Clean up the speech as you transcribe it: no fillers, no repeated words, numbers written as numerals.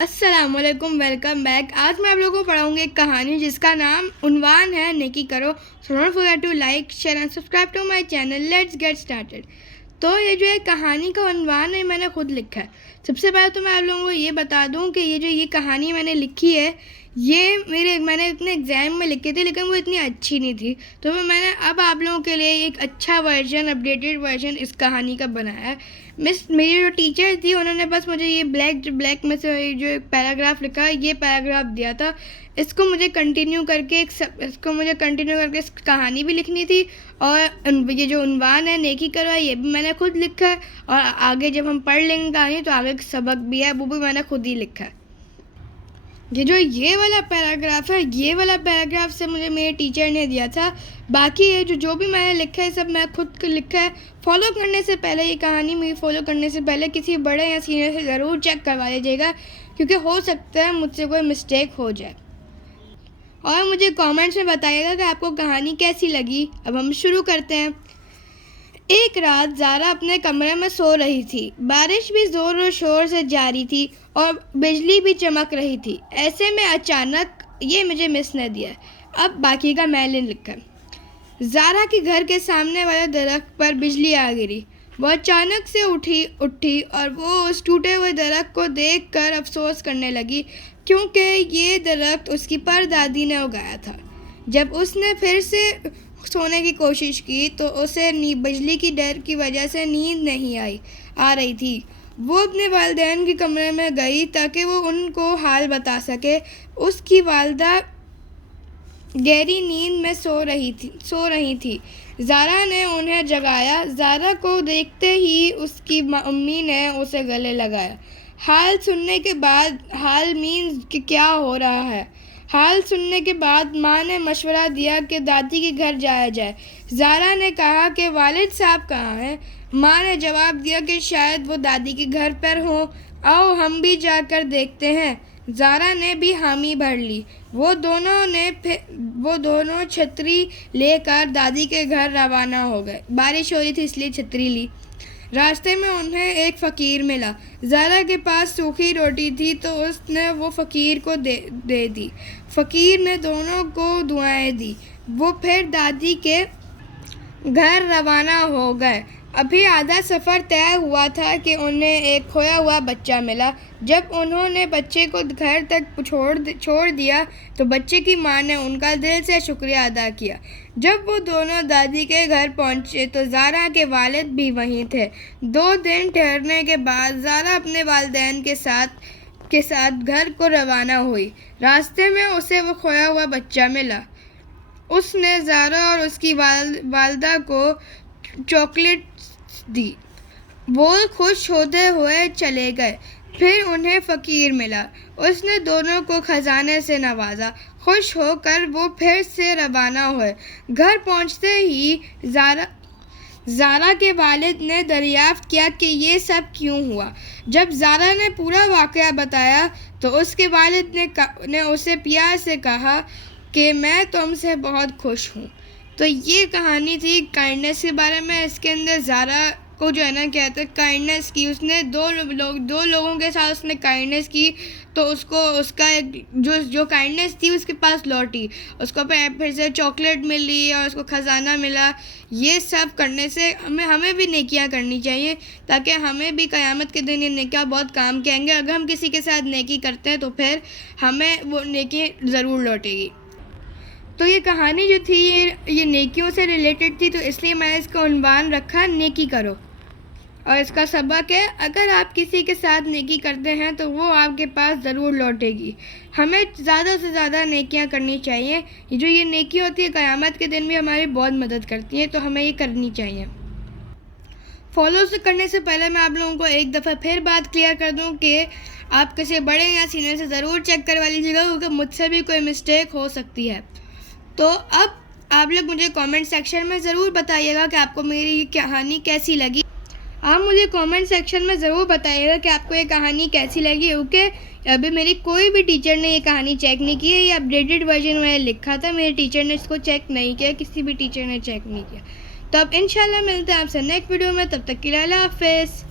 السلام علیکم، welcome back. آج میں آپ لوگوں کو پڑھاؤں گی ایک کہانی جس کا عنوان ہے نیکی کرو۔ So don't forget to like, share and subscribe to my channel. Let's get started. تو یہ جو ہے کہانی کا عنوان ہے میں نے خود لکھا ہے۔ سب سے پہلے تو میں آپ لوگوں کو یہ بتا دوں کہ یہ کہانی میں نے لکھی ہے، یہ میں نے اپنے ایگزام میں لکھی تھی، لیکن وہ اتنی اچھی نہیں تھی، تو میں نے اب آپ لوگوں کے لیے ایک اچھا ورژن، اپڈیٹڈ ورژن اس کہانی کا بنایا ہے۔ میری جو ٹیچر تھی انہوں نے بس مجھے یہ بلیک میں سے جو ایک پیراگراف لکھا ہے، یہ پیراگراف دیا تھا۔ اس کو مجھے کنٹینیو کر کے اس کہانی بھی لکھنی تھی، اور یہ جو عنوان ہے نیکی کرو یہ بھی میں نے خود لکھا ہے، اور آگے جب ہم پڑھ لیں گے کہانی تو آگے سبق بھی ہے وہ بھی میں نے خود ہی لکھا ہے۔ یہ والا پیراگراف ہے، یہ والا پیراگراف سے مجھے میرے ٹیچر نے دیا تھا۔ باقی یہ جو بھی میں نے لکھا ہے سب میں خود لکھا ہے۔ فالو کرنے سے پہلے، یہ کہانی میری فالو کرنے سے پہلے کسی بڑے یا سینئر سے ضرور چیک کروا لیجیے گا، کیونکہ ہو سکتا ہے مجھ سے کوئی مسٹیک ہو جائے۔ اور مجھے کامنٹس میں بتائیے گا کہ آپ کو کہانی کیسی لگی۔ اب ہم شروع کرتے ہیں۔ ایک رات زارا اپنے کمرے میں سو رہی تھی۔ بارش بھی زور و شور سے جاری تھی اور بجلی بھی چمک رہی تھی۔ ایسے میں اچانک، یہ مجھے مس نے دیا ہے، اب باقی کا میں نے لکھا۔ زارا کے گھر کے سامنے والے درخت پر بجلی آ گری۔ وہ اچانک سے اٹھی اور وہ اس ٹوٹے ہوئے درخت کو دیکھ کر افسوس کرنے لگی، کیونکہ یہ درخت اس کی پردادی نے اگایا تھا۔ جب اس نے پھر سے سونے کی کوشش کی تو اسے بجلی کی ڈر کی وجہ سے نیند نہیں آ رہی تھی۔ وہ اپنے والدین کے کمرے میں گئی تاکہ وہ ان کو حال بتا سکے۔ اس کی والدہ گہری نیند میں سو رہی تھی۔ زارا نے انہیں جگایا۔ زارا کو دیکھتے ہی اس کی امی نے اسے گلے لگایا۔ حال سننے کے بعد ماں نے مشورہ دیا کہ دادی کے گھر جایا جائے۔ زارا نے کہا کہ والد صاحب کہاں ہیں؟ ماں نے جواب دیا کہ شاید وہ دادی کے گھر پر ہوں، آؤ ہم بھی جا کر دیکھتے ہیں۔ زارا نے بھی حامی بھر لی۔ وہ دونوں چھتری لے کر دادی کے گھر روانہ ہو گئے۔ بارش ہو رہی تھی اس لیے چھتری لی۔ راستے میں انہیں ایک فقیر ملا۔ زارا کے پاس سوکھی روٹی تھی تو اس نے وہ فقیر کو دے دی۔ فقیر نے دونوں کو دعائیں دی۔ وہ پھر دادی کے گھر روانہ ہو گئے۔ ابھی آدھا سفر طے ہوا تھا کہ انہیں ایک کھویا ہوا بچہ ملا۔ جب انہوں نے بچے کو گھر تک چھوڑ دیا تو بچے کی ماں نے ان کا دل سے شکریہ ادا کیا۔ جب وہ دونوں دادی کے گھر پہنچے تو زارا کے والد بھی وہیں تھے۔ 2 دن ٹھہرنے کے بعد زارا اپنے والدین کے ساتھ گھر کو روانہ ہوئی۔ راستے میں اسے وہ کھویا ہوا بچہ ملا۔ اس نے زارا اور اس کی والدہ کو چاکلیٹ دی۔ وہ خوش ہوتے ہوئے چلے گئے۔ پھر انہیں فقیر ملا۔ اس نے دونوں کو خزانے سے نوازا۔ خوش ہو کر وہ پھر سے روانہ ہوئے۔ گھر پہنچتے ہی زارا کے والد نے دریافت کیا کہ یہ سب کیوں ہوا۔ جب زارا نے پورا واقعہ بتایا تو اس کے والد نے اسے پیار سے کہا کہ میں تم سے بہت خوش ہوں۔ تو یہ کہانی تھی کائنڈنیس کے بارے میں۔ اس کے اندر زارا کو جو ہے نا کہتے ہیں کائنڈنیس کی، اس نے دو لوگوں کے ساتھ اس نے کائنڈنیس کی تو اس کا ایک جو کائنڈنیس تھی اس کے پاس لوٹی، اس کو پھر سے چاکلیٹ ملی اور اس کو خزانہ ملا۔ یہ سب کرنے سے ہمیں بھی نیکیاں کرنی چاہیے تاکہ ہمیں بھی قیامت کے دن یہ نیکیاں بہت کام کے آئیں گے۔ اگر ہم کسی کے ساتھ نیکی کرتے ہیں تو پھر ہمیں وہ نیکی ضرور لوٹے گی۔ تو یہ کہانی جو تھی یہ نیکیوں سے ریلیٹڈ تھی، تو اس لیے میں نے اس کا عنوان رکھا نیکی کرو، اور اس کا سبق ہے اگر آپ کسی کے ساتھ نیکی کرتے ہیں تو وہ آپ کے پاس ضرور لوٹے گی۔ ہمیں زیادہ سے زیادہ نیکیاں کرنی چاہیے۔ یہ نیکی ہوتی ہے قیامت کے دن بھی ہماری بہت مدد کرتی ہے، تو ہمیں یہ کرنی چاہیے۔ فالو کرنے سے پہلے میں آپ لوگوں کو ایک دفعہ پھر بات کلیئر کر دوں کہ آپ کسی بڑے یا سینئر سے ضرور چیک کروا لیجیے گا، کیونکہ مجھ سے بھی کوئی مسٹیک ہو سکتی ہے۔ تو اب آپ لوگ مجھے کامنٹ سیکشن میں ضرور بتائیے گا کہ آپ کو میری یہ کہانی کیسی لگی۔ آپ مجھے کامنٹ سیکشن میں ضرور بتائیے گا کہ آپ کو یہ کہانی کیسی لگی، کیونکہ ابھی میری کوئی بھی ٹیچر نے یہ کہانی چیک نہیں کی ہے۔ یہ اپڈیٹڈ ورژن میں لکھا تھا، میرے ٹیچر نے اس کو چیک نہیں کیا، کسی بھی ٹیچر نے چیک نہیں کیا۔ تو اب انشاءاللہ ملتے ہیں آپ سے نیکسٹ ویڈیو میں، تب تک کے لیے اللہ حافظ۔